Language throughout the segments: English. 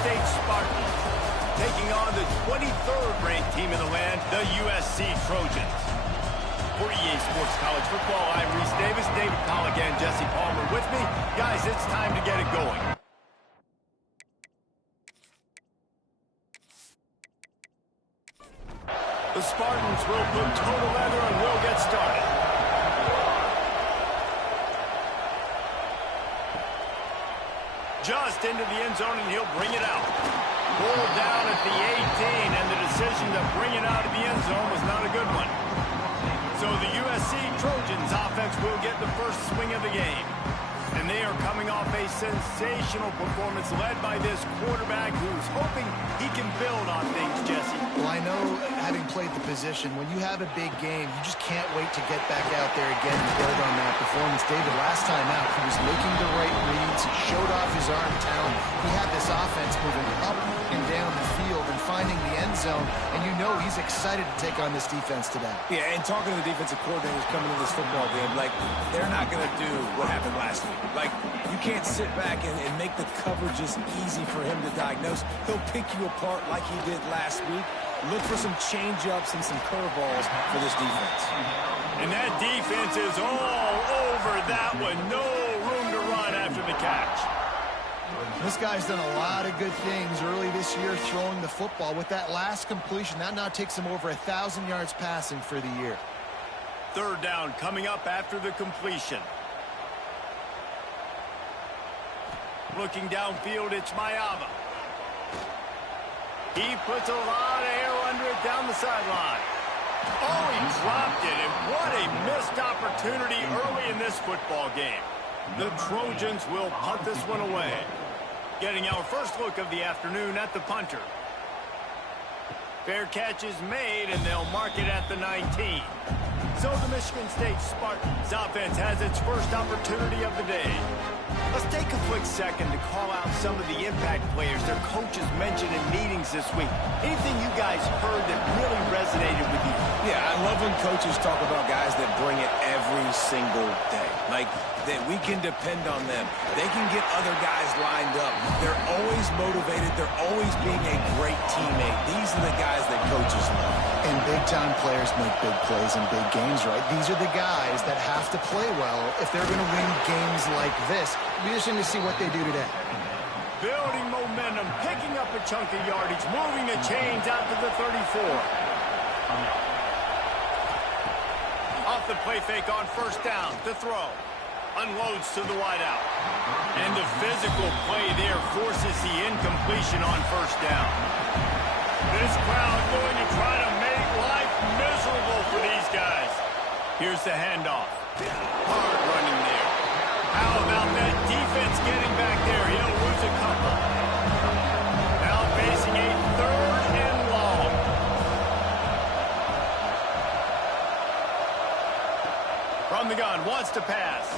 State Spartans, taking on the 23rd ranked team in the land, the USC Trojans. For EA Sports College Football, I'm Reese Davis, David Pollock, and Jesse Palmer with me. Guys, it's time to get it going. The Spartans will put total leather and will get started. Just into the end zone, and he'll bring it out. Pulled down at the 18, and the decision to bring it out of the end zone was not a good one. So the USC Trojans offense will get the first swing of the game. And they are coming off a sensational performance led by this quarterback who's hoping he can build on things, Jesse. Well, I know, having played the position, when you have a big game, you just can't wait to get back out there again and build on that performance. David, last time out, he was making the right reads. He showed off his arm talent. He had this offense moving up and down the field and finding the end zone. And you know he's excited to take on this defense today. Yeah, and talking to the defensive coordinators coming into this football game, like, they're not going to do what happened last week. Like, you can't sit back and make the coverages easy for him to diagnose. He'll pick you apart like he did last week. Look for some change-ups and some curveballs for this defense. And that defense is all over that one. No room to run after the catch. This guy's done a lot of good things early this year throwing the football. With that last completion, that now takes him over 1,000 yards passing for the year. Third down coming up after the completion. Looking downfield, it's Mayava. He puts a lot of air under it down the sideline. Oh, he dropped it, and what a missed opportunity early in this football game. The Trojans will punt this one away. Getting our first look of the afternoon at the punter. Fair catch is made, and they'll mark it at the 19. So the Michigan State Spartans offense has its first opportunity of the day. Let's take a quick second to call out some of the impact players their coaches mentioned in meetings this week. Anything you guys heard that really resonated with you? Yeah, I love when coaches talk about guys that bring it every single day. Like, that we can depend on them. They can get other guys lined up. They're always motivated. They're always being a great teammate. These are the guys that coaches love. And big-time players make big plays in big games, right? These are the guys that have to play well if they're going to win games like this. It'll be interesting to see what they do today. Building momentum, picking up a chunk of yardage, moving the chains out to the 34. Off the play fake on first down to throw. Unloads to the wideout. And the physical play there forces the incompletion on first down. This crowd going to try to make life miserable for these guys. Here's the handoff. Hard running there. How about that defense getting back there? He'll lose a couple. Now facing a third and long. From the gun, wants to pass.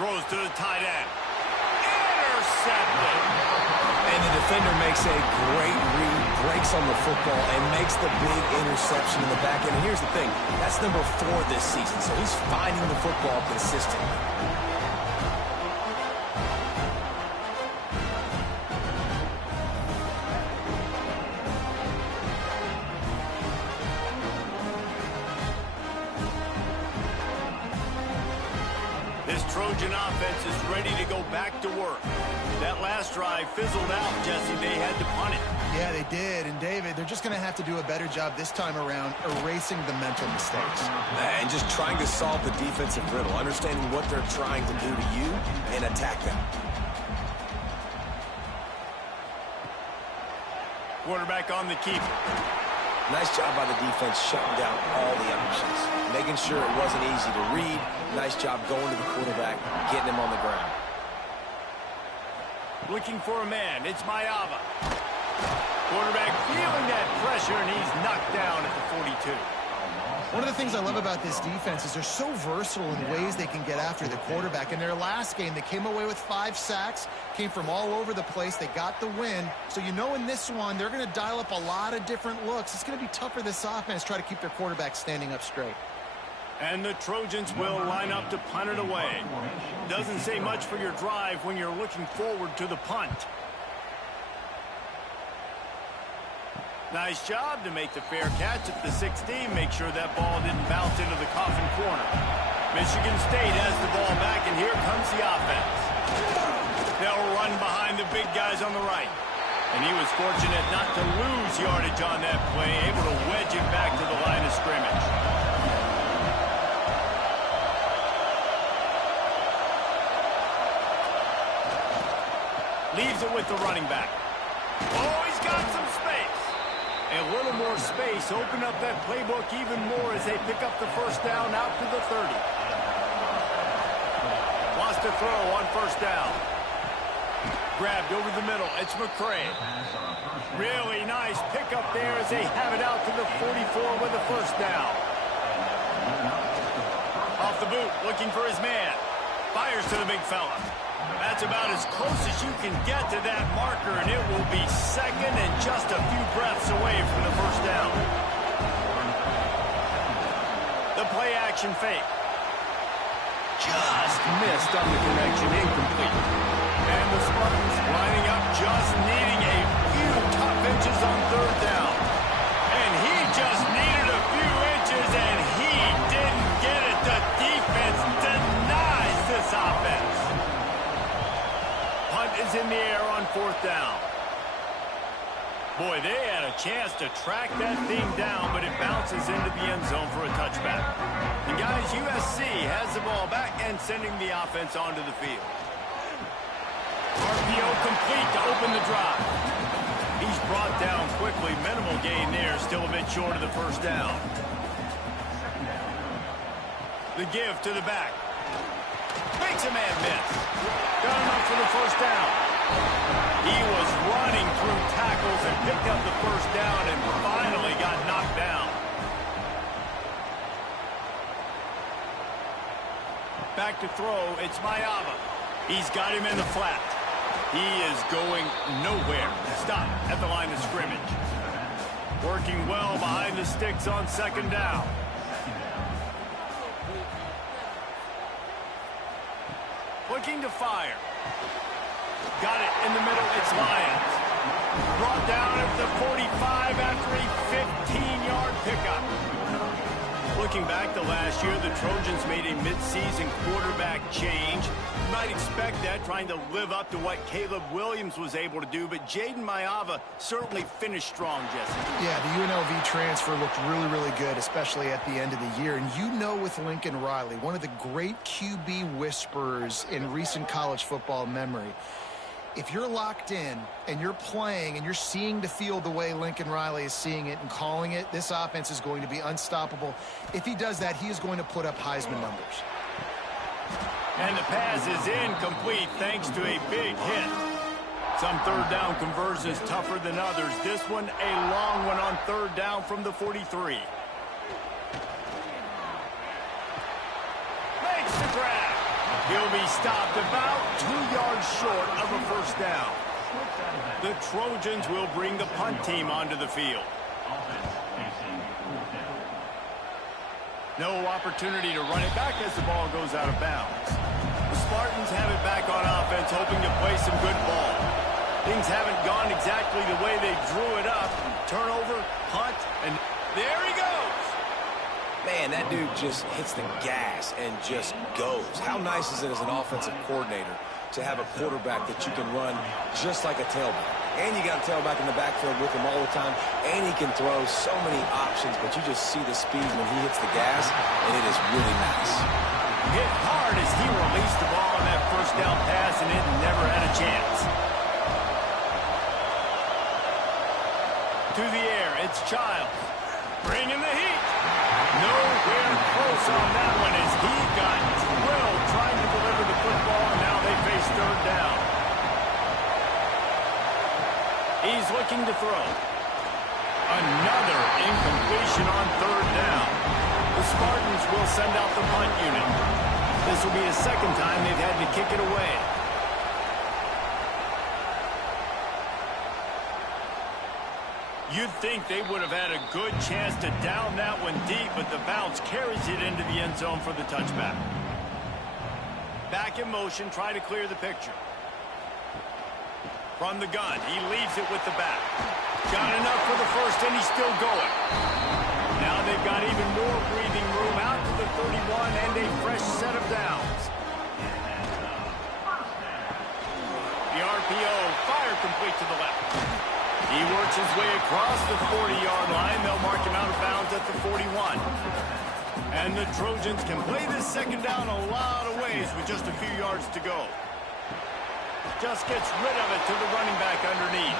Throws to the tight end. Intercepted. And the defender makes a great read, breaks on the football, and makes the big interception in the back end. And here's the thing, that's number 4 this season, so he's finding the football consistently. This Trojan offense is ready to go back to work. That last drive fizzled out, Jesse. They had to punt it. Yeah, they did. And, David, they're just going to have to do a better job this time around erasing the mental mistakes. And just trying to solve the defensive riddle, understanding what they're trying to do to you and attack them. Quarterback on the keeper. Nice job by the defense shutting down all the options, making sure it wasn't easy to read. Nice job going to the quarterback, getting him on the ground. Looking for a man. It's Mayava. Quarterback feeling that pressure, and he's knocked down at the 42. One of the things I love about this defense is they're so versatile in ways they can get after the quarterback. In their last game, they came away with 5 sacks, came from all over the place. They got the win. So you know in this one, they're going to dial up a lot of different looks. It's going to be tough for this offense to try to keep their quarterback standing up straight. And the Trojans will line up to punt it away. Doesn't say much for your drive when you're looking forward to the punt. Nice job to make the fair catch at the 16. Make sure that ball didn't bounce into the coffin corner. Michigan State has the ball back, and here comes the offense. They'll run behind the big guys on the right. And he was fortunate not to lose yardage on that play, able to wedge it back to the line of scrimmage. Leaves it with the running back. Oh, he's got some space. A little more space. Open up that playbook even more as they pick up the first down out to the 30. Wants to throw on first down. Grabbed over the middle. It's McCray. Really nice pickup there as they have it out to the 44 with a first down. Off the boot, looking for his man. Fires to the big fella. That's about as close as you can get to that marker, and it will be second and just a few breaths away from the first down. The play action fake. Just missed on the connection, incomplete. And the Spartans lining up, just needing a few tough inches on third down. And he just needed a few inches, and he didn't get it. The defense denies this offense. Punt is in the air on fourth down. Boy, they had a chance to track that thing down, but it bounces into the end zone for a touchback. And guys, USC has the ball back and sending the offense onto the field. RPO complete to open the drive. He's brought down quickly. Minimal gain there, still a bit short of the first down. The give to the back. Makes a man miss. Got enough for the first down. He was running through tackles and picked up the first down and finally got knocked down. Back to throw, it's Mayava. He's got him in the flat. He is going nowhere. Stop at the line of scrimmage. Working well behind the sticks on second down. Looking to fire. Got it in the middle. It's Lyons. Brought down at the 45 after a 15-yard pickup. Looking back to last year, the Trojans made a midseason quarterback change. You might expect that, trying to live up to what Caleb Williams was able to do, but Jaden Mayava certainly finished strong, Jesse. Yeah, the UNLV transfer looked really, really good, especially at the end of the year. And you know, with Lincoln Riley, one of the great QB whisperers in recent college football memory, if you're locked in and you're playing and you're seeing the field the way Lincoln Riley is seeing it and calling it, this offense is going to be unstoppable. If he does that, he is going to put up Heisman numbers. And the pass is incomplete thanks to a big hit. Some third down conversions tougher than others. This one a long one on third down from the 43. Makes the grab. He'll be stopped about 2 yards short of a first down. The Trojans will bring the punt team onto the field. No opportunity to run it back as the ball goes out of bounds. The Spartans have it back on offense, hoping to play some good ball. Things haven't gone exactly the way they drew it up. Turnover, punt, and there he goes. Man, that dude just hits the gas and just goes. How nice is it as an offensive coordinator to have a quarterback that you can run just like a tailback? And you got a tailback in the backfield with him all the time, and he can throw so many options, but you just see the speed when he hits the gas, and it is really nice. Hit hard as he released the ball on that first down pass, and it never had a chance. To the air, it's Childs. Bringing the heat. Nowhere close on that one as he got drilled trying to deliver the football, and now they face third down. He's looking to throw. Another incompletion on third down. The Spartans will send out the punt unit. This will be the second time they've had to kick it away. You'd think they would have had a good chance to down that one deep, but the bounce carries it into the end zone for the touchback. Back in motion, try to clear the picture. From the gun, he leaves it with the back. Got enough for the first, and he's still going. Now they've got even more breathing room out to the 31 and a fresh set of downs. The RPO, fire complete to the left. He works his way across the 40-yard line. They'll mark him out of bounds at the 41. And the Trojans can play this second down a lot of ways with just a few yards to go. Just gets rid of it to the running back underneath.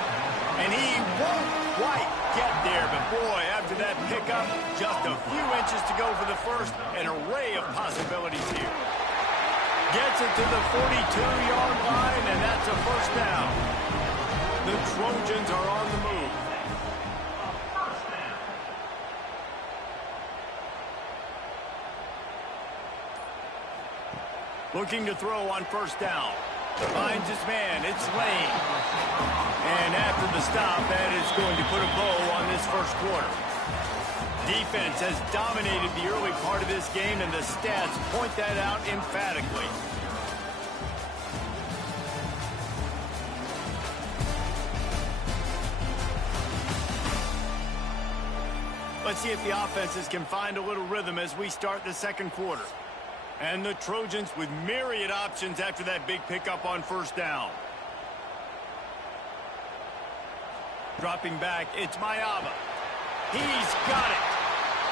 And he won't quite get there, but boy, after that pickup, just a few inches to go for the first. An array of possibilities here. Gets it to the 42-yard line, and that's a first down. The Trojans are on the move. Looking to throw on first down. Finds his man. It's Lane. And after the stop, that is going to put a bow on this first quarter. Defense has dominated the early part of this game, and the stats point that out emphatically. Let's see if the offenses can find a little rhythm as we start the second quarter. And the Trojans with myriad options after that big pickup on first down. Dropping back, it's Mayaba. He's got it.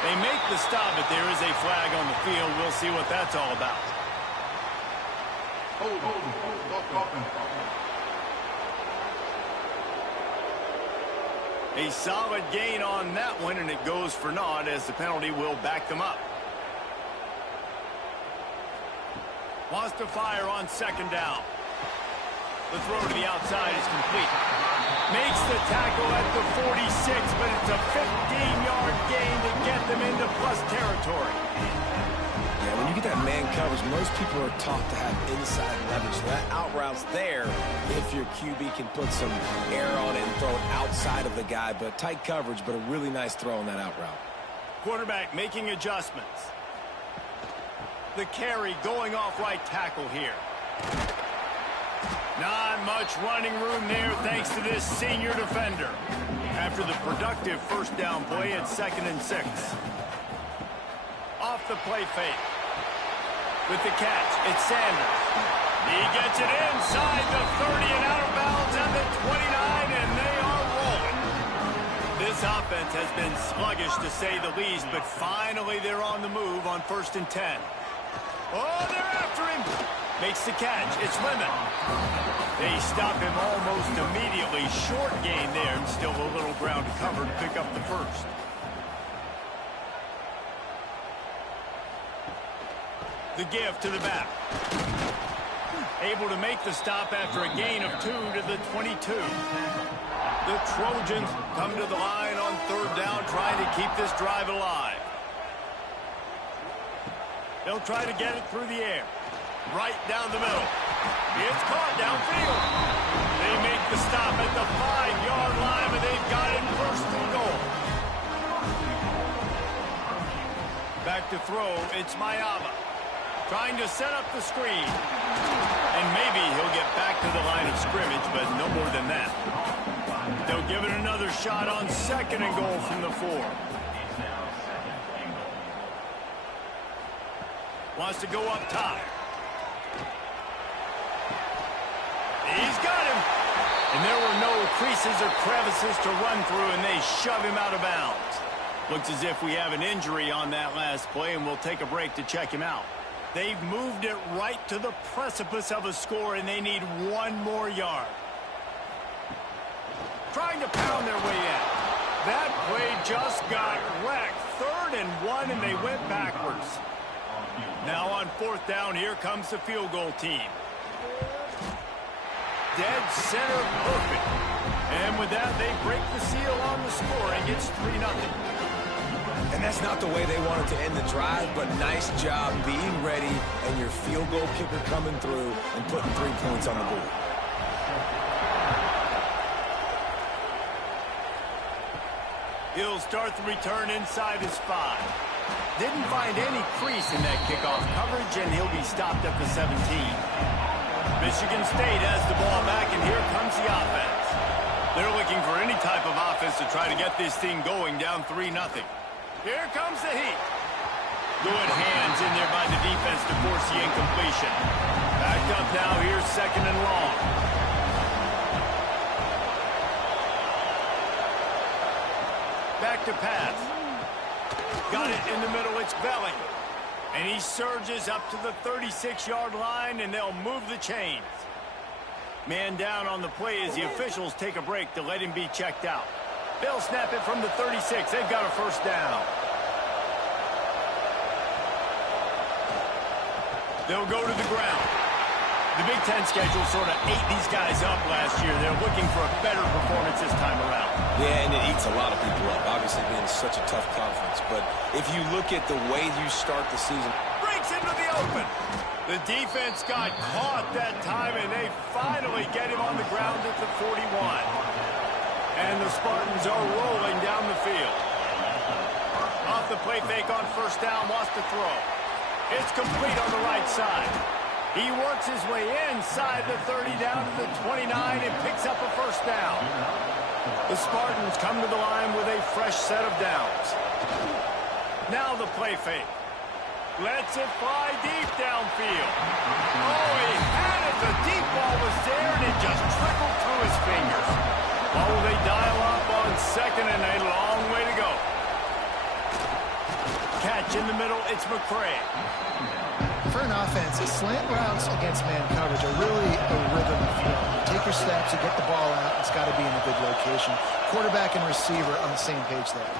They make the stop, but there is a flag on the field. We'll see what that's all about. A solid gain on that one, and it goes for naught as the penalty will back them up. Wants to fire on second down. The throw to the outside is complete. Makes the tackle at the 46, but it's a 15-yard gain to get them into plus territory. Yeah, when you get that man coverage, most people are taught to have inside leverage. So that out route's there if your QB can put some air on it and throw it outside of the guy. But tight coverage, but a really nice throw on that out route. Quarterback making adjustments. The carry going off right tackle here. Not much running room there thanks to this senior defender. After the productive first down play at 2nd and 6. Off the play fake. With the catch, it's Sanders. He gets it inside the 30 and out of bounds at the 29, and they are rolling. This offense has been sluggish to say the least, but finally they're on the move on 1st and 10. Oh, they're after him. Makes the catch. It's Lemon. They stop him almost immediately. Short gain there, and still a little ground to cover to pick up the first. The give to the back. Able to make the stop after a gain of 2 to the 22. The Trojans come to the line on 3rd down, trying to keep this drive alive. They'll try to get it through the air. Right down the middle. It's caught downfield. They make the stop at the 5-yard line, but they've got it 1st and goal. Back to throw, it's Mayaba. Trying to set up the screen. And maybe he'll get back to the line of scrimmage, but no more than that. They'll give it another shot on 2nd and goal from the 4. Wants to go up top. He's got him. And there were no creases or crevices to run through, and they shove him out of bounds. Looks as if we have an injury on that last play, and we'll take a break to check him out. They've moved it right to the precipice of a score, and they need 1 more yard. Trying to pound their way in. That play just got wrecked. 3rd and 1, and they went backwards. Now on 4th down, here comes the field goal team. Dead center perfect. And with that, they break the seal on the scoring. It's 3-0. And that's not the way they wanted to end the drive, but nice job being ready and your field goal kicker coming through and putting 3 points on the board. He'll start the return inside his 5. Didn't find any crease in that kickoff coverage, and he'll be stopped at the 17. Michigan State has the ball back, and here comes the offense. They're looking for any type of offense to try to get this thing going, down 3-0. Here comes the heat. Good hands in there by the defense to force the incompletion. Backed up now, here's 2nd and long. Back to pass. Got it in the middle, it's Belling. And he surges up to the 36-yard line, and they'll move the chains. Man down on the play as the officials take a break to let him be checked out. They'll snap it from the 36. They've got a 1st down. They'll go to the ground. The Big Ten schedule sort of ate these guys up last year. They're looking for a better performance this time around. Yeah, and it eats a lot of people up, obviously being such a tough conference. But if you look at the way you start the season. Breaks into the open. The defense got caught that time, and they finally get him on the ground at the 41. And the Spartans are rolling down the field. Off the play fake on 1st down, wants to throw. It's complete on the right side. He works his way inside the 30 down to the 29 and picks up a 1st down. The Spartans come to the line with a fresh set of downs. Now the play fake. Lets it fly deep downfield. Oh, he had it. The deep ball was there, and it just trickled through his fingers. Oh, they dial up on 2nd and a long way to go. Catch in the middle, it's McCray. For an offense, slant routes against man coverage are really a rhythm of flow. You take your steps, you get the ball out, it's got to be in a good location. Quarterback and receiver on the same page there.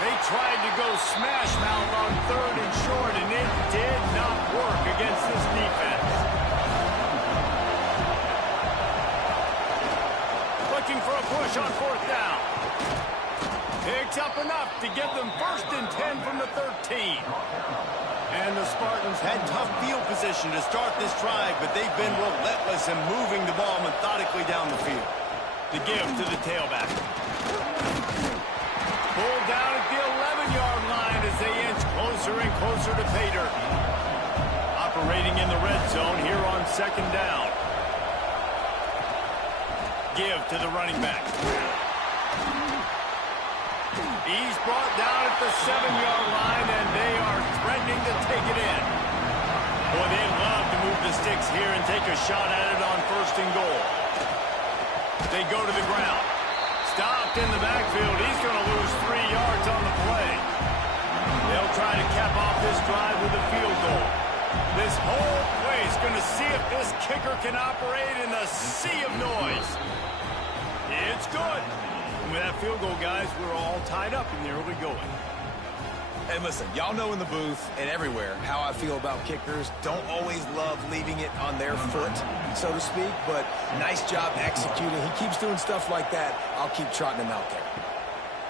They tried to go smash mouth on 3rd and short, and it did not work against this defense. Looking for a push on 4th down. Picks up enough to give them 1st and 10 from the 13. And the Spartans had tough field position to start this drive, but they've been relentless in moving the ball methodically down the field. The give to the tailback. Pulled down at the 11-yard line as they inch closer and closer to pay dirt. Operating in the red zone here on 2nd down. Give to the running back. He's brought down at the 7-yard line, and they are threatening to take it in. Boy, they love to move the sticks here and take a shot at it on 1st and goal. They go to the ground. Stopped in the backfield. He's going to lose 3 yards on the play. They'll try to cap off this drive with a field goal. This whole play is going to see if this kicker can operate in the sea of noise. It's good. With that field goal, guys, we're all tied up in the early going. And listen, y'all know in the booth and everywhere how I feel about kickers. Don't always love leaving it on their foot, so to speak, but nice job executing. He keeps doing stuff like that. I'll keep trotting him out there.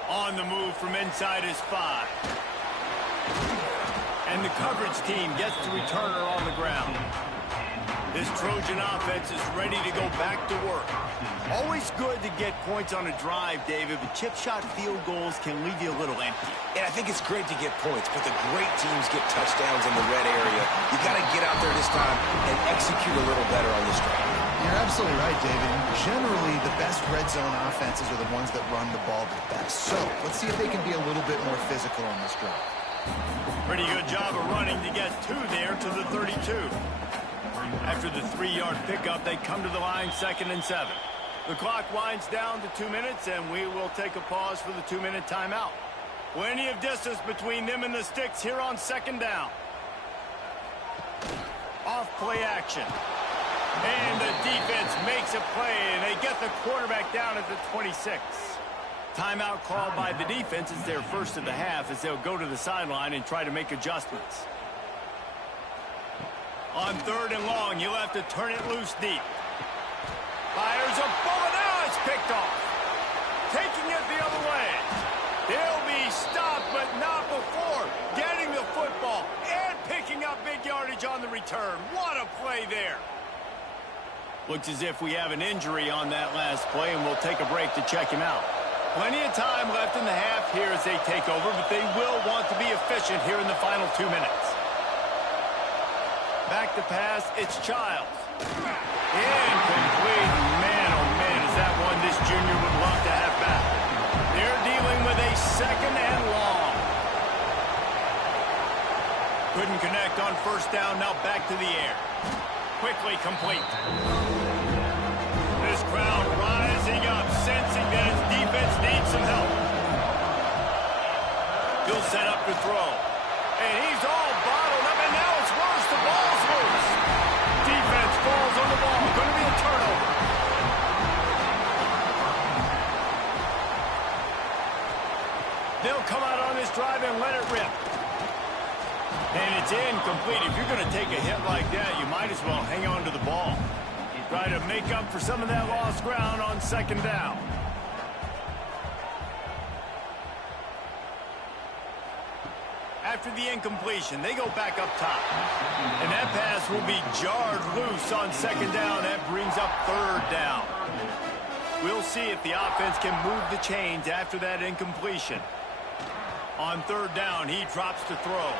On the move from inside his 5. And the coverage team gets the returner on the ground. This Trojan offense is ready to go back to work. Always good to get points on a drive, David, but chip shot field goals can leave you a little empty. And I think it's great to get points, but the great teams get touchdowns in the red area. You got to get out there this time and execute a little better on this drive. You're absolutely right, David. Generally, the best red zone offenses are the ones that run the ball the best. So let's see if they can be a little bit more physical on this drive. Pretty good job of running to get 2 there to the 32. After the 3-yard pickup, they come to the line 2nd and 7. The clock winds down to 2 minutes, and we will take a pause for the 2-minute timeout. Plenty of distance between them and the sticks here on 2nd down. Off play action. And the defense makes a play, and they get the quarterback down at the 26. Timeout called by the defense. It's their first of the half as they'll go to the sideline and try to make adjustments. On 3rd and long, you'll have to turn it loose deep. Fires a bullet. Now it's picked off. Taking it the other way. They'll be stopped, but not before getting the football and picking up big yardage on the return. What a play there. Looks as if we have an injury on that last play, and we'll take a break to check him out. Plenty of time left in the half here as they take over, but they will want to be efficient here in the final 2 minutes. Back to pass, it's Childs. Incomplete. Man, oh man, is that one this junior would love to have back. They're dealing with a second and long. Couldn't connect on first down, now back to the air. Quickly complete. This crowd rising up, sensing that its defense needs some help. He'll set up to throw. And he's all bottled up, and now it's worse. The ball's loose. Defense falls on the ball. Going to be a turnover. They'll come out on this drive and let it rip. And it's incomplete. If you're going to take a hit like that, you might as well hang on to the ball. Try to make up for some of that lost ground on second down. After the incompletion, they go back up top. And that pass will be jarred loose on second down. That brings up third down. We'll see if the offense can move the chains after that incompletion. On third down, he drops to throw.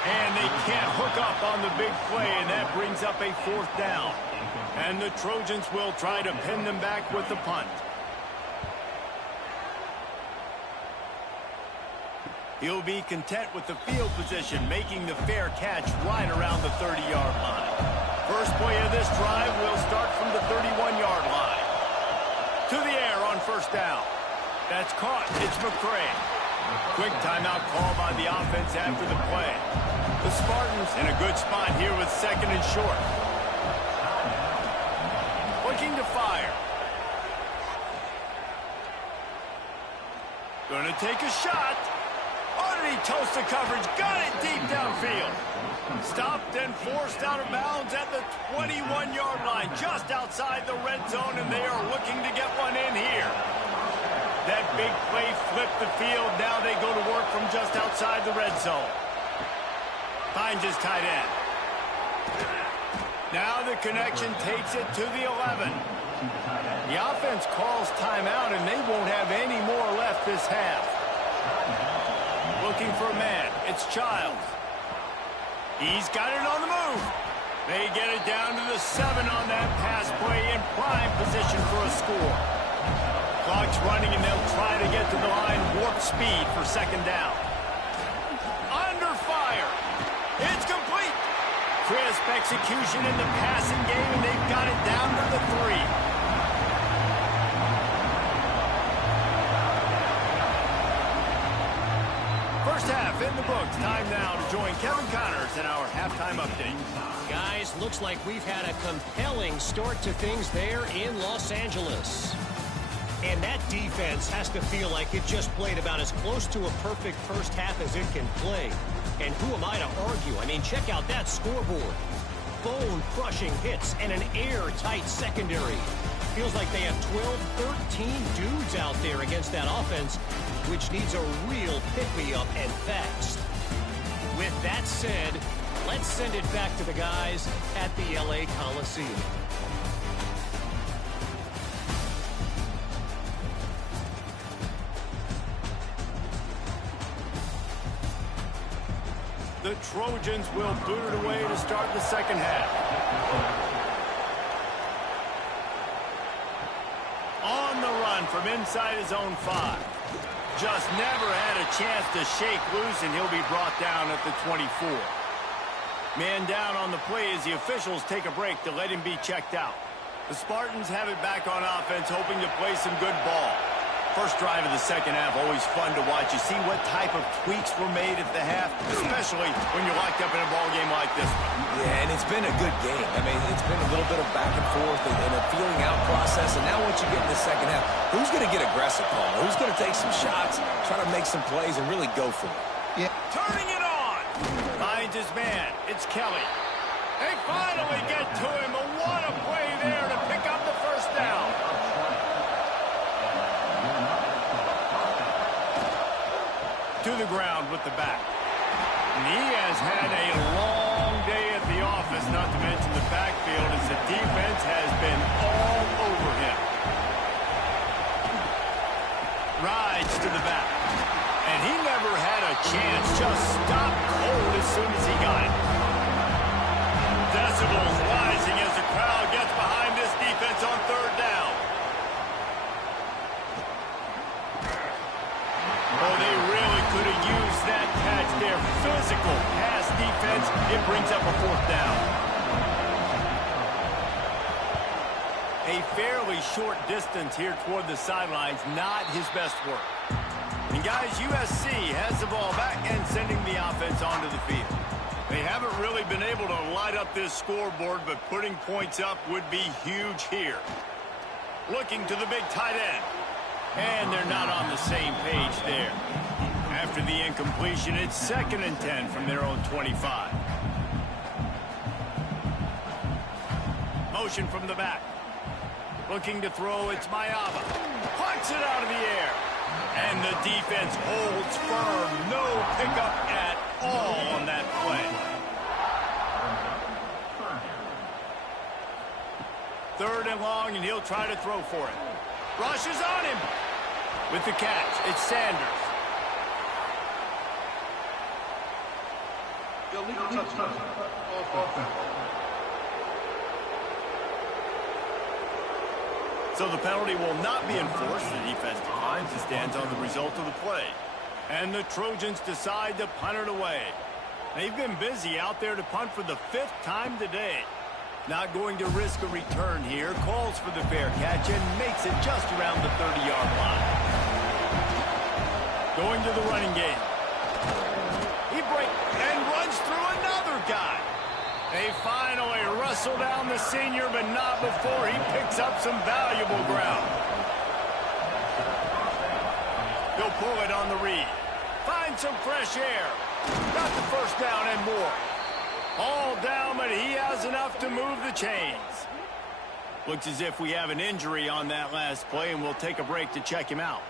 And they can't hook up on the big play, and that brings up a fourth down. And the Trojans will try to pin them back with the punt. He'll be content with the field position, making the fair catch right around the 30-yard line. First play of this drive will start from the 31-yard line. To the air on first down. That's caught. It's McCray. Quick timeout call by the offense after the play. The Spartans in a good spot here with second and short. Looking to fire. Going to take a shot. Oh, did he toast the coverage? Got it deep downfield. Stopped and forced out of bounds at the 21-yard line, just outside the red zone, and they are looking to get one in here. That big play flipped the field. Now they go to work from just outside the red zone. Finds his tight end. Now the connection takes it to the 11. The offense calls timeout, and they won't have any more left this half. Looking for a man. It's Childs. He's got it on the move. They get it down to the 7 on that pass play in prime position for a score. Clock's running, and they'll try to get to the line warp speed for second down. Under fire. It's complete. Crisp execution in the passing game, and they've got it down to the 3. First half in the books. Time now to join Kevin Connors in our halftime update. Guys, looks like we've had a compelling start to things there in Los Angeles. And that defense has to feel like it just played about as close to a perfect first half as it can play. And who am I to argue? I mean, check out that scoreboard. Bone-crushing hits and an airtight secondary. Feels like they have 12, 13 dudes out there against that offense, which needs a real pick-me-up and fast. With that said, let's send it back to the guys at the LA Coliseum. The Trojans will boot it away to start the second half. On the run from inside his own 5. Just never had a chance to shake loose, and he'll be brought down at the 24. Man down on the play as the officials take a break to let him be checked out. The Spartans have it back on offense, hoping to play some good ball. First drive of the second half, always fun to watch. You see what type of tweaks were made at the half, especially when you're locked up in a ball game like this one. Yeah, and it's been a good game. I mean, it's been a little bit of back and forth and a feeling out process. And now once you get in the second half, who's going to get aggressive, Paul? Who's going to take some shots, try to make some plays, and really go for it? Yeah. Turning it on. Finds his man. It's Kelly. They finally get to him. But what a play there to pick up the first down. To the ground with the back. And he has had a long day at the office, not to mention the backfield, as the defense has been all over him. Rides to the back. And he never had a chance. Just stopped cold as soon as he got it. Decibels rising as the crowd gets behind this defense on third down. Oh, they really could have used that catch there. Physical pass defense. It brings up a fourth down. A fairly short distance here toward the sidelines. Not his best work. And guys, USC has the ball back and sending the offense onto the field. They haven't really been able to light up this scoreboard, but putting points up would be huge here. Looking to the big tight end. And they're not on the same page there. After the incompletion, it's 2nd and 10 from their own 25. Motion from the back. Looking to throw, it's Mayava. Punts it out of the air. And the defense holds firm. No pickup at all on that play. 3rd and long, and he'll try to throw for it. Rushes on him. With the catch, it's Sanders. Illegal touchdown. Offense. So the penalty will not be enforced. The defense declines and stands on the result of the play. And the Trojans decide to punt it away. They've been busy out there to punt for the 5th time today. Not going to risk a return here. Calls for the fair catch and makes it just around the 30-yard line. Going to the running game. He breaks and runs through another guy. They finally wrestle down the senior, but not before he picks up some valuable ground. He'll pull it on the read. Find some fresh air. Got the first down and more. All down, but he has enough to move the chains. Looks as if we have an injury on that last play, and we'll take a break to check him out.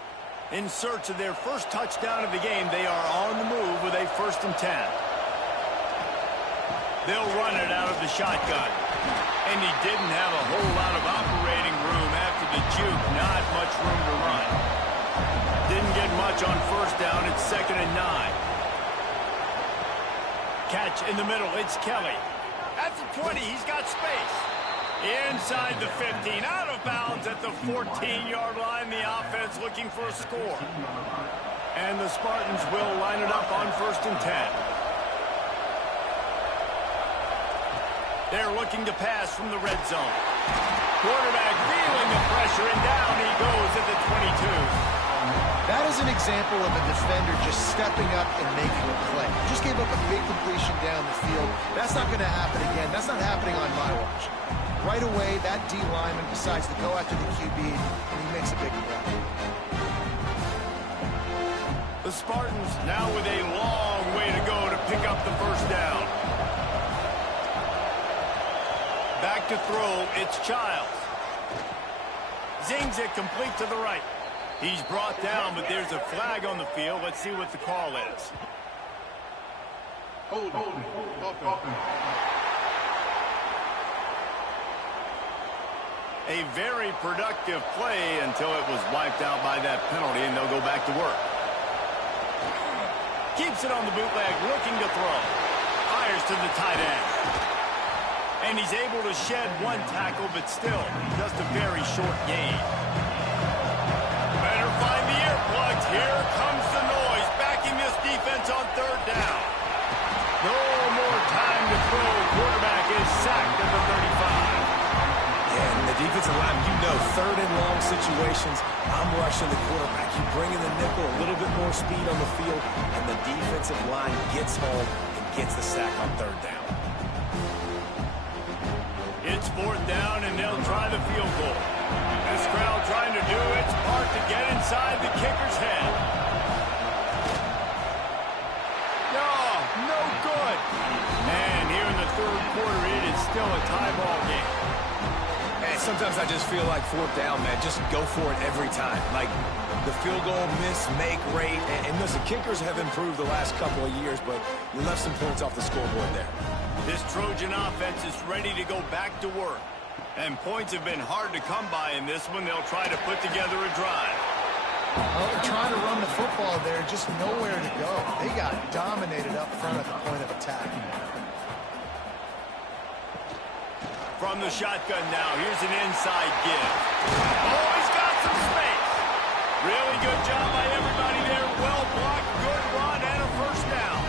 In search of their first touchdown of the game, they are on the move with a 1st and 10. They'll run it out of the shotgun. And he didn't have a whole lot of operating room after the juke. Not much room to run. Didn't get much on 1st down. It's 2nd and 9. Catch in the middle. It's Kelly. At the 20, he's got space. Inside the 15. Out of bounds at the 14-yard line. The offense looking for a score. And the Spartans will line it up on 1st and 10. They're looking to pass from the red zone. Quarterback feeling the pressure, and down he goes at the 22. That is an example of a defender just stepping up and making a play. Just gave up a big completion down the field. That's not going to happen again. That's not happening on my watch. Right away, that D lineman decides to go after the QB, and he makes a big play. The Spartans now with a long way to go to pick up the first down. Back to throw, it's Childs. Zings it complete to the right. He's brought down, but there's a flag on the field. Let's see what the call is. Hold. A very productive play until it was wiped out by that penalty, and they'll go back to work. Keeps it on the bootleg, looking to throw. Fires to the tight end. And he's able to shed one tackle, but still just a very short gain. Better find the earplugs. Here comes the noise, backing this defense on 3rd down. No more time to throw. Quarterback is sacked at the 35. Yeah, and the defensive line, you know, 3rd and long situations, I'm rushing the quarterback. You bring in the nickel, a little bit more speed on the field, and the defensive line gets home and gets the sack on 3rd down. It's 4th down, and they'll try the field goal. This crowd trying to do its part to get inside the kicker's head. No good. And here in the 3rd quarter, it is still a tie ball game. And sometimes I just feel like 4th down, man, just go for it every time. Like the field goal miss-make rate. And listen, kickers have improved the last couple of years, but you left some points off the scoreboard there. This Trojan offense is ready to go back to work. And points have been hard to come by in this one. They'll try to put together a drive. Oh, they're trying to run the football there, just nowhere to go. They got dominated up front at the point of attack. From the shotgun now, here's an inside give. Oh, he's got some space. Really good job by everybody there. Well blocked, good run, and a first down.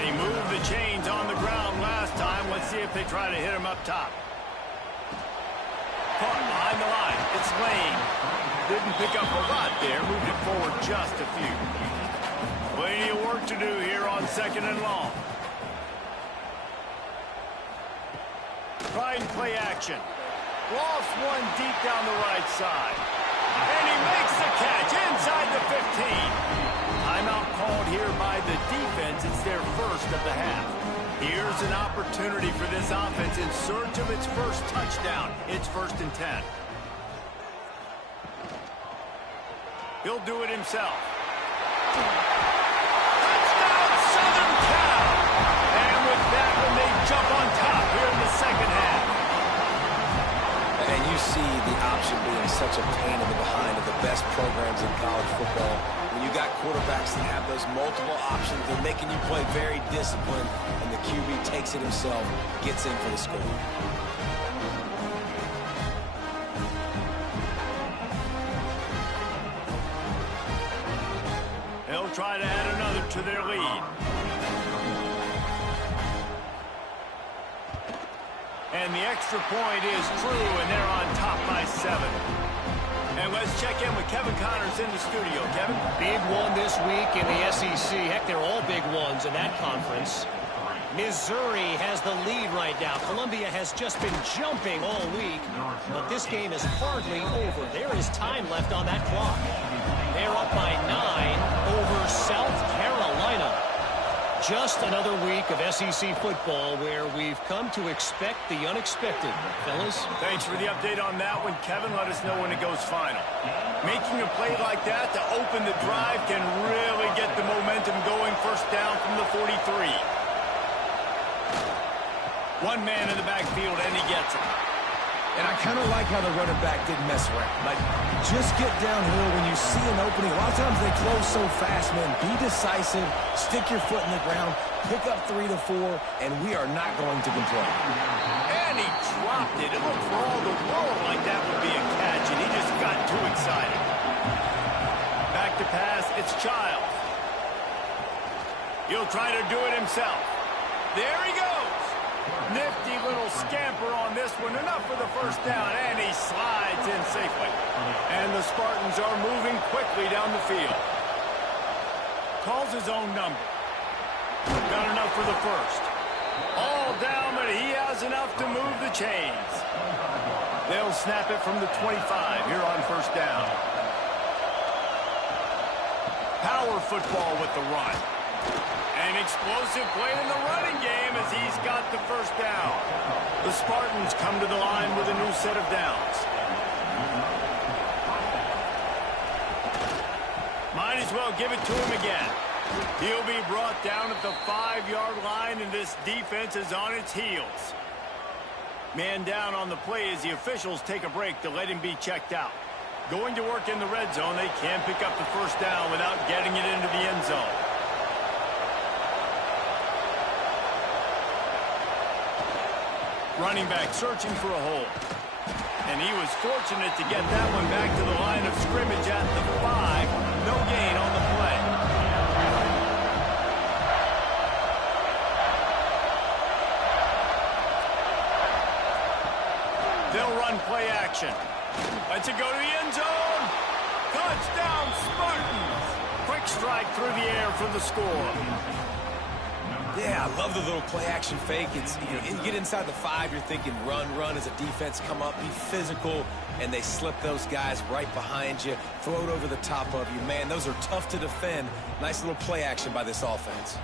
They moved the chains on the ground last time. Let's see if they try to hit him up top. Caught behind the line. It's Lane. Didn't pick up a lot there. Moved it forward just a few. Plenty of work to do here on 2nd and long. Trying play action. Lost one deep down the right side. And he makes the catch inside the 15. Timeout called here by the defense. It's their first of the half. Here's an opportunity for this offense in search of its first touchdown. It's 1st and 10. He'll do it himself. Touchdown, Southern Cal! And with that one, they jump on top here in the second half. And you see the option being such a pain in the behind of the best programs in college football. When you got quarterbacks that have those multiple options, they're making you play very disciplined, and the QB takes it himself, gets in for the score. They'll try to add another to their lead. And the extra point is true, and they're on top by 7. And let's check in with Kevin Connors in the studio. Kevin? Big one this week in the SEC. Heck, they're all big ones in that conference. Missouri has the lead right now. Columbia has just been jumping all week, but this game is hardly over. There is time left on that clock. They're up by 9 over South Carolina. Just another week of SEC football where we've come to expect the unexpected. Fellas? Thanks for the update on that one, Kevin. Let us know when it goes final. Making a play like that to open the drive can really get the momentum going. First down from the 43. One man in the backfield, and he gets it. And I kind of like how the running back didn't mess around. Like, just get downhill when you see an opening. A lot of times they close so fast, man. Be decisive, stick your foot in the ground, pick up 3 to 4, and we are not going to complain. And he dropped it. It looked for all the world like that would be a catch, and he just got too excited. Back to pass, it's Childs. He'll try to do it himself. There he goes. Nifty little scamper on this one. Enough for the first down, and he slides in safely. And the Spartans are moving quickly down the field. Calls his own number. Got enough for the first. All down, but he has enough to move the chains. They'll snap it from the 25 here on first down. Power football with the run. An explosive play in the running game as he's got the first down. The Spartans come to the line with a new set of downs. Might as well give it to him again. He'll be brought down at the 5-yard line, and this defense is on its heels. Man down on the play as the officials take a break to let him be checked out. Going to work in the red zone, they can't pick up the first down without getting it into the end zone. Running back searching for a hole. And he was fortunate to get that one back to the line of scrimmage at the 5. No gain on the play. They'll run play action. Lets it go to the end zone. Touchdown, Spartans. Quick strike through the air for the score. Yeah, I love the little play-action fake. It's, you get inside the 5, you're thinking run as a defense, come up, be physical, and they slip those guys right behind you, throw it over the top of you. Man, those are tough to defend. Nice little play action by this offense.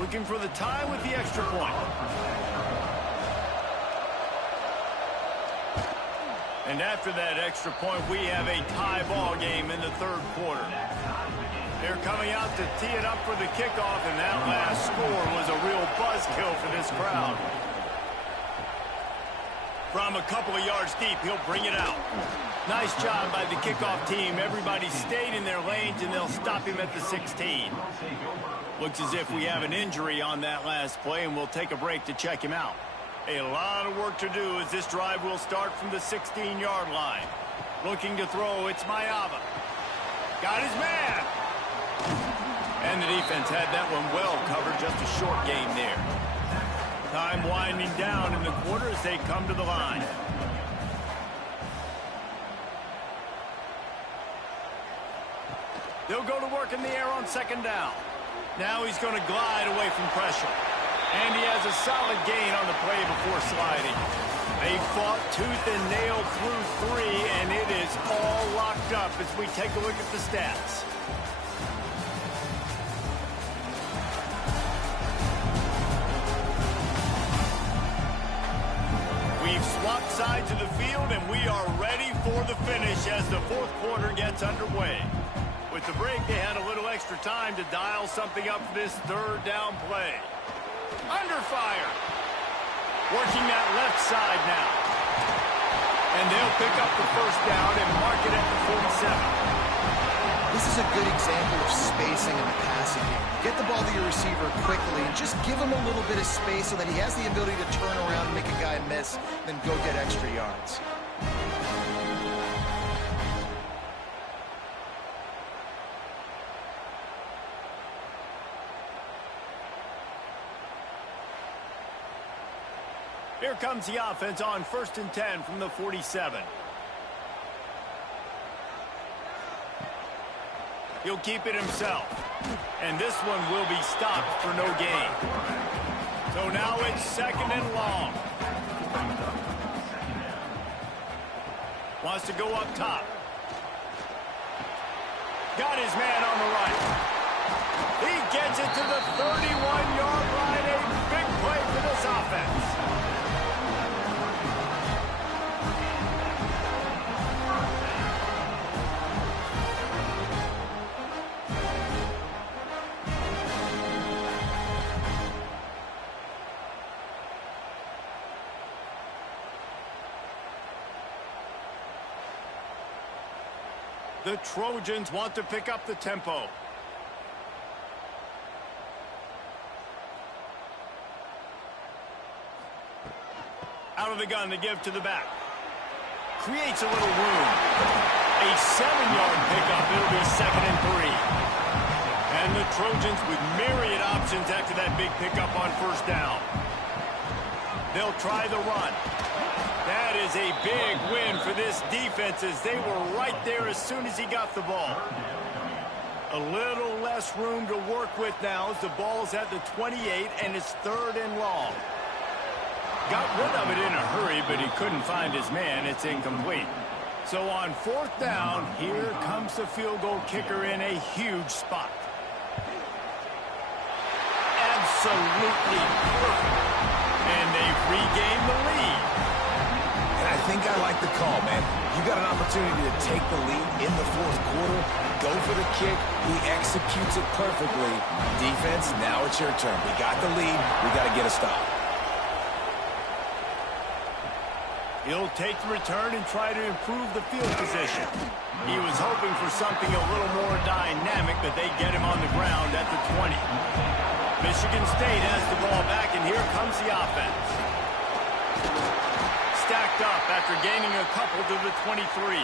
Looking for the tie with the extra point. And after that extra point, we have a tie ball game in the third quarter. They're coming out to tee it up for the kickoff, and that last score was a real buzzkill for this crowd. From a couple of yards deep, he'll bring it out. Nice job by the kickoff team. Everybody stayed in their lanes, and they'll stop him at the 16. Looks as if we have an injury on that last play, and we'll take a break to check him out. A lot of work to do as this drive will start from the 16-yard line. Looking to throw, it's Mayava. Got his man. And the defense had that one well covered, just a short game there. Time winding down in the quarter as they come to the line. They'll go to work in the air on second down. Now he's going to glide away from pressure. And he has a solid gain on the play before sliding. They fought tooth and nail through 3, and it is all locked up as we take a look at the stats. We've swapped sides of the field, and we are ready for the finish as the fourth quarter gets underway. With the break, they had a little extra time to dial something up for this third down play. Under fire. Working that left side now. And they'll pick up the first down and mark it at the 47. This is a good example of spacing in the passing game. Get the ball to your receiver quickly and just give him a little bit of space so that he has the ability to turn around and make a guy miss, then go get extra yards. Here comes the offense on 1st and 10 from the 47. He'll keep it himself. And this one will be stopped for no gain. So now it's second and long. Wants to go up top. Got his man on the right. He gets it to the 31-yard line. A big play for this offense. The Trojans want to pick up the tempo. Out of the gun to give to the back. Creates a little room. A 7-yard pickup. It'll be second and 3. And the Trojans with myriad options after that big pickup on first down. They'll try the run. That is a big win for this defense as they were right there as soon as he got the ball. A little less room to work with now as the ball's at the 28 and it's third and long. Got rid of it in a hurry, but he couldn't find his man. It's incomplete. So on fourth down, here comes the field goal kicker in a huge spot. Absolutely perfect. And they've regained the lead. And I think I like the call, man. You got an opportunity to take the lead in the fourth quarter. Go for the kick. He executes it perfectly. Defense, now it's your turn. We got the lead. We got to get a stop. He'll take the return and try to improve the field position. He was hoping for something a little more dynamic, but they get him on the ground at the 20. Michigan State has the ball back, and here comes the offense. Stacked up after gaining a couple to the 23.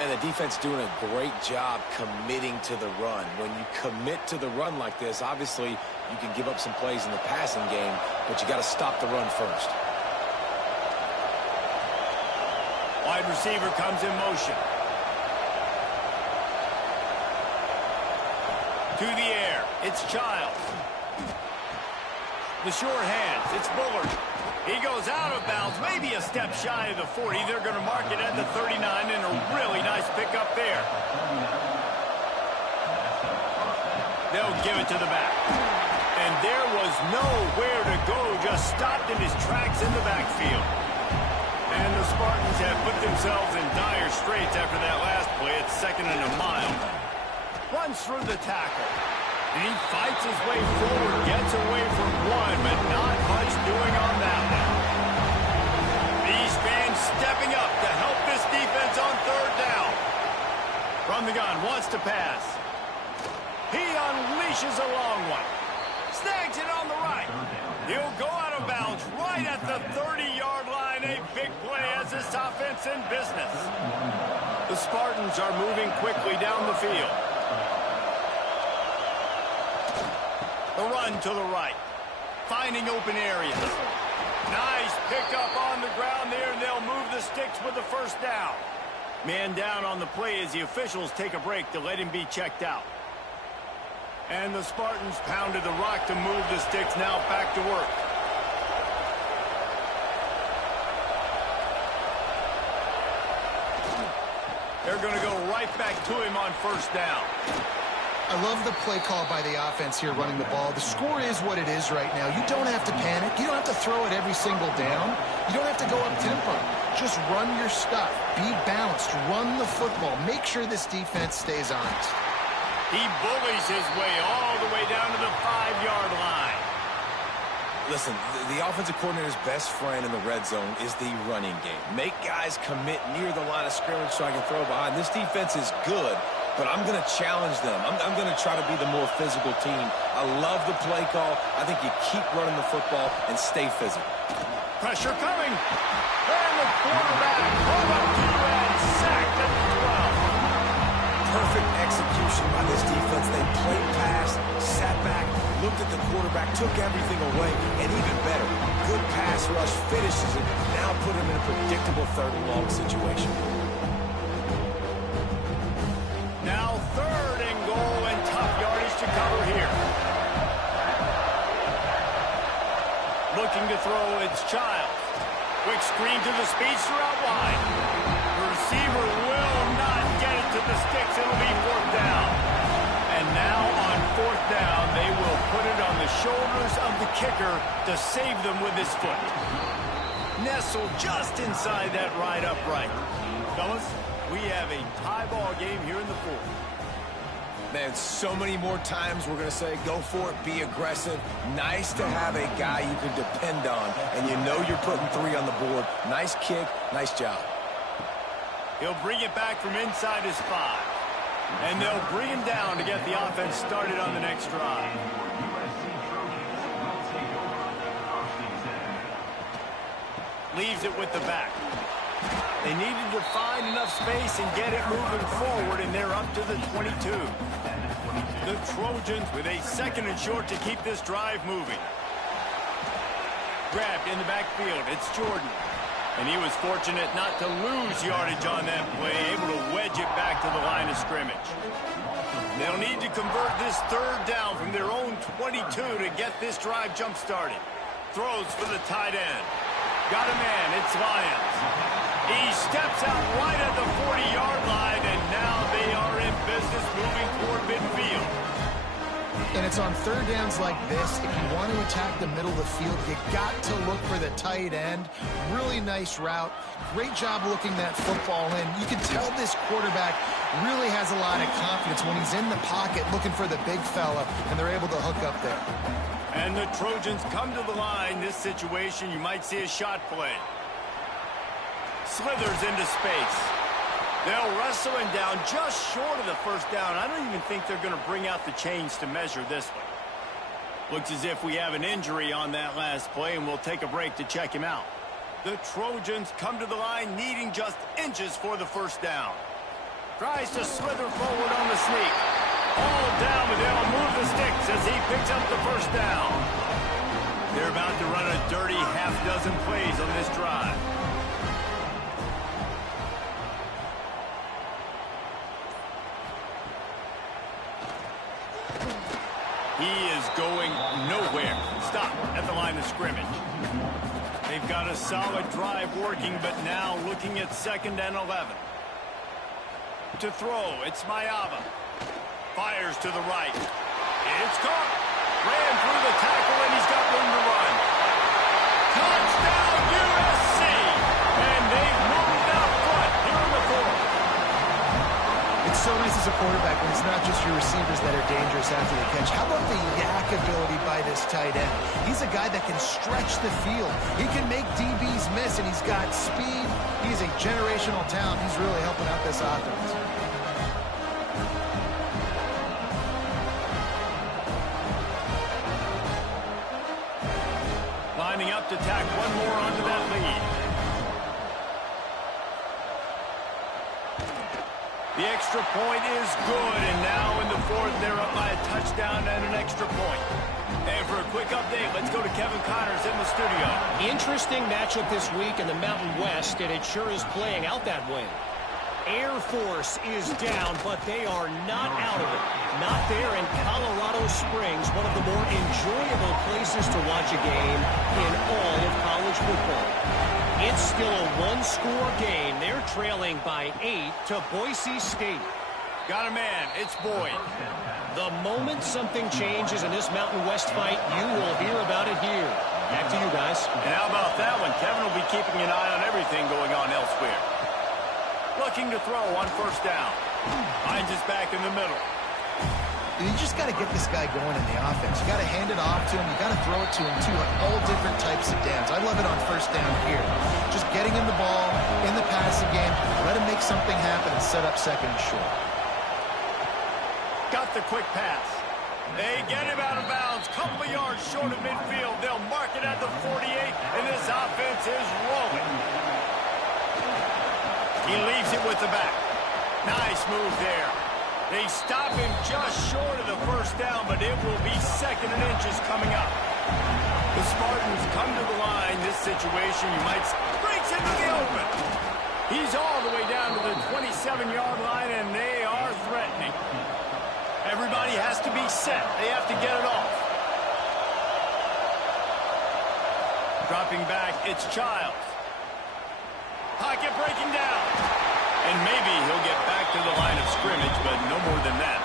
And the defense doing a great job committing to the run. When you commit to the run like this, obviously you can give up some plays in the passing game, but you got to stop the run first. Wide receiver comes in motion. To the air, it's Childs. The short hands, it's Bullard. He goes out of bounds, maybe a step shy of the 40. They're going to mark it at the 39, and a really nice pickup there. They'll give it to the back. And there was nowhere to go, just stopped in his tracks in the backfield. And the Spartans have put themselves in dire straits after that last play. It's second and a mile. Runs through the tackle. And he fights his way forward, gets away from one, but not much doing on that one. fishes a long one. Snags it on the right. He'll go out of bounds right at the 30-yard line. A big play as this offense in business. The Spartans are moving quickly down the field. The run to the right. Finding open areas. Nice pickup on the ground there, and they'll move the sticks with the first down. Man down on the play as the officials take a break to let him be checked out. And the Spartans pounded the rock to move the sticks, now back to work. They're going to go right back to him on first down. I love the play call by the offense here running the ball. The score is what it is right now. You don't have to panic. You don't have to throw it every single down. You don't have to go up tempo. Just run your stuff. Be balanced. Run the football. Make sure this defense stays honest. He bullies his way all the way down to the 5-yard line. Listen, the offensive coordinator's best friend in the red zone is the running game. Make guys commit near the line of scrimmage so I can throw behind. This defense is good, but I'm going to challenge them. I'm going to try to be the more physical team. I love the play call. I think you keep running the football and stay physical. Pressure coming. And the quarterback pulled up to and sacked at the 12. Perfect execution by this defense. They played pass, sat back, looked at the quarterback, took everything away, and even better, good pass rush, finishes it, now put him in a predictable 3rd and long situation. Now 3rd and goal and tough yardage to cover here. Looking to throw, it's Child. Quick screen to the speedster out wide. The receiver will not get it to the sticks. It'll be 4th down. And now on 4th down, they will put it on the shoulders of the kicker to save them with his foot. Nestled just inside that right upright. Fellas, we have a tie ball game here in the 4th. Man, so many more times we're going to say, go for it, be aggressive. Nice to have a guy you can depend on, and you know you're putting 3 on the board. Nice kick, nice job. He'll bring it back from inside his 5. And they'll bring him down to get the offense started on the next drive. Leaves it with the back. They needed to find enough space and get it moving forward, and they're up to the 22. The Trojans with a 2nd and short to keep this drive moving. Grabbed in the backfield. It's Jordan. And he was fortunate not to lose yardage on that play, able to wedge it back to the line of scrimmage. They'll need to convert this 3rd down from their own 22 to get this drive jump-started. Throws for the tight end. Got a man, it's Lyons. He steps out right at the 40-yard line, and now they are in business moving toward midfield. And it's on 3rd downs like this, if you want to attack the middle of the field, you got to look for the tight end. Really nice route. Great job looking that football in. You can tell this quarterback really has a lot of confidence when he's in the pocket looking for the big fella, and they're able to hook up there. And the Trojans come to the line. This situation, you might see a shot play. Slithers into space. They'll wrestle him down just short of the 1st down. I don't even think they're going to bring out the chains to measure this one. Looks as if we have an injury on that last play, and we'll take a break to check him out. The Trojans come to the line needing just inches for the 1st down. Tries to slither forward on the sneak. All down, but they'll move the sticks as he picks up the 1st down. They're about to run a dirty half-dozen plays on this drive. He is going nowhere. Stop at the line of scrimmage. They've got a solid drive working, but now looking at 2nd and 11. To throw, it's Mayava. Fires to the right. It's caught. Ran through the tackle, and he's got room to run. Touchdown, USC! And they've moved out front here in the 4th. It's so nice as a quarterback when it's not just your receivers that are dangerous after the catch. How about the yak ability by this tight end? He's a guy that can stretch the field. He can make DBs miss, and he's got speed. He's a generational talent. He's really helping out this offense. lining up to tack one more onto that lead. The extra point is good, and now in the fourth, they're up by a touchdown and an extra point. And for a quick update, let's go to Kevin Connors in the studio. Interesting matchup this week in the Mountain West, and it sure is playing out that way. Air Force is down, but they are not out of it. Not there in Colorado Springs, one of the more enjoyable places to watch a game in all of college football. It's still a one-score game. They're trailing by 8 to Boise State. Got a man. It's Boyd. The moment something changes in this Mountain West fight, you will hear about it here. Back to you guys. And how about that one? Kevin will be keeping an eye on everything going on elsewhere. Looking to throw on first down. Finds his back in the middle. You just got to get this guy going in the offense. You got to hand it off to him. You got to throw it to him, too, on all different types of downs. I love it on first down here. Just getting him the ball in the passing game. Let him make something happen and set up second and short. Got the quick pass. They get him out of bounds. Couple of yards short of midfield. They'll mark it at the 48, and this offense is rolling. He leaves it with the back. Nice move there. They stop him just short of the first down, but it will be second and inches coming up. The Spartans come to the line. This situation, you might say, breaks into the open. He's all the way down to the 27-yard line, and they are threatening. Everybody has to be set. They have to get it off. Dropping back, it's Childs. Pocket breaking down. And maybe he'll get back to the line of scrimmage, but no more than that.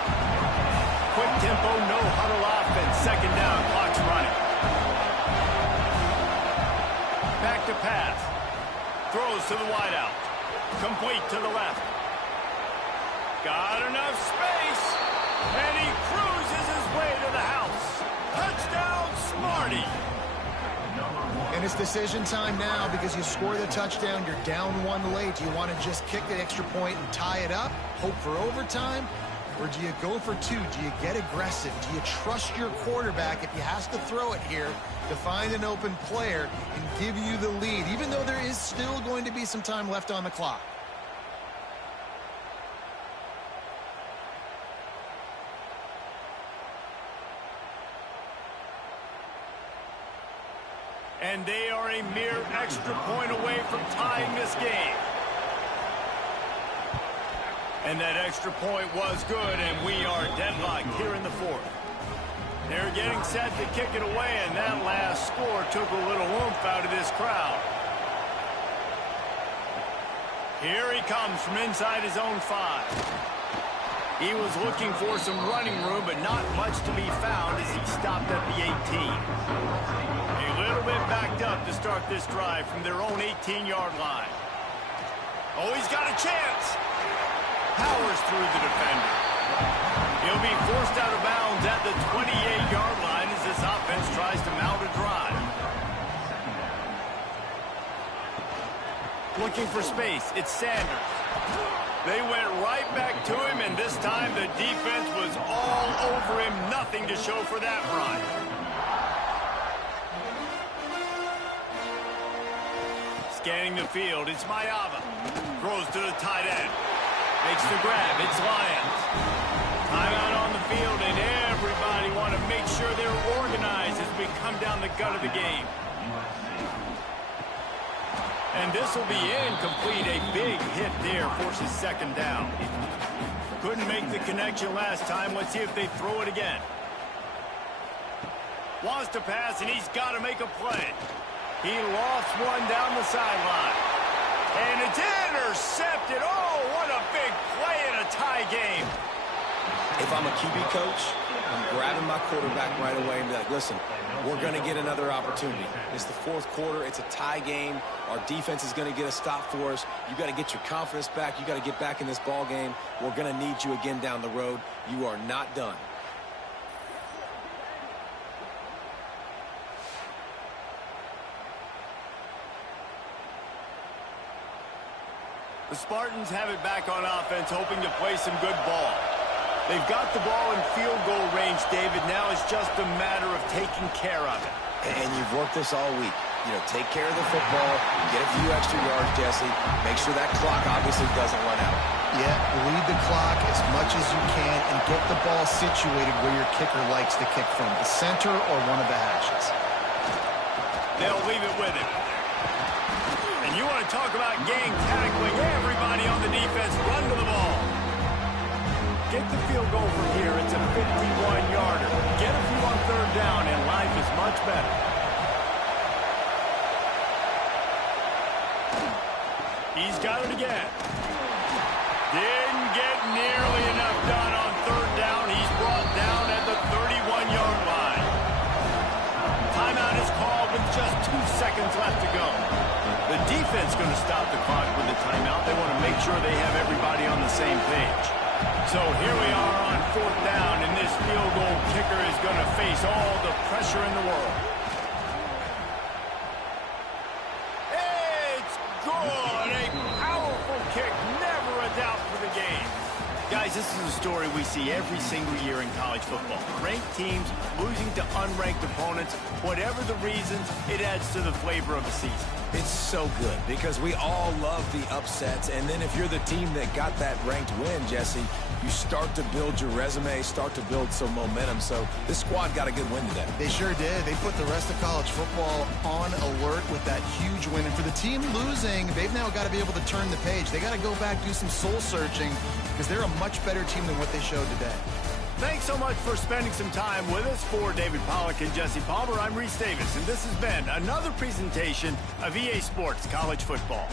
Quick tempo, no huddle offense. Second down, clock's running. Back to pass. Throws to the wideout. Complete to the left. Got enough space. And he cruises his way to the house. Touchdown, Smarty. And it's decision time now because you score the touchdown, you're down one late. Do you want to just kick the extra point and tie it up, hope for overtime? Or do you go for two? Do you get aggressive? Do you trust your quarterback if he has to throw it here to find an open player and give you the lead, even though there is still going to be some time left on the clock? And they are a mere extra point away from tying this game. And that extra point was good, and we are deadlocked here in the fourth. They're getting set to kick it away, and that last score took a little oomph out of this crowd. Here he comes from inside his own 5. He was looking for some running room, but not much to be found as he stopped at the 18. A little bit backed up to start this drive from their own 18-yard line. Oh, he's got a chance. Powers through the defender. He'll be forced out of bounds at the 28-yard line as this offense tries to mount a drive. Looking for space. It's Sanders. They went right back to him, and this time the defense was all over him. Nothing to show for that run. Scanning the field, it's Mayava. Throws to the tight end. Makes the grab, it's Lyons. Timeout on the field, and everybody want to make sure they're organized as we come down the gut of the game. And this will be incomplete. A big hit there forces second down. Couldn't make the connection last time. Let's see if they throw it again. Wants to pass, and he's got to make a play. He lost one down the sideline. And it's intercepted. Oh, what a big play in a tie game. If I'm a QB coach, I'm grabbing my quarterback right away and be like, listen, we're going to get another opportunity. It's the fourth quarter. It's a tie game. Our defense is going to get a stop for us. You got to get your confidence back. You got to get back in this ball game. We're going to need you again down the road. You are not done. The Spartans have it back on offense, hoping to play some good ball. They've got the ball in field goal range, David. Now it's just a matter of taking care of it. And you've worked this all week. take care of the football, get a few extra yards, Jesse. Make sure that clock obviously doesn't run out. Yeah, lead the clock as much as you can and get the ball situated where your kicker likes to kick from, the center or one of the hashes. They'll leave it with him. And you want to talk about gang tackling, everybody on the defense run to the ball. Get the field goal from here. It's a 51-yarder. Get a few on third down, and life is much better. He's got it again. Didn't get nearly enough done on third down. He's brought down at the 31-yard line. Timeout is called with just 2 seconds left to go. The defense going to stop the clock with the timeout. They want to make sure they have everybody on the same page. So here we are on fourth down, and this field goal kicker is going to face all the pressure in the world. It's good. A powerful kick, never a doubt for the game. Guys, this is a story we see every single year in college football. Ranked teams losing to unranked opponents. Whatever the reasons, it adds to the flavor of the season. It's so good because we all love the upsets, and then if you're the team that got that ranked win, Jesse, you start to build your resume, start to build some momentum. So this squad got a good win today. They sure did. They put the rest of college football on alert with that huge win. And for the team losing, they've now got to be able to turn the page. They got to go back, do some soul searching, because they're a much better team than what they showed today. Thanks so much for spending some time with us. For David Pollack and Jesse Palmer, I'm Reese Davis, and this has been another presentation of EA Sports College Football.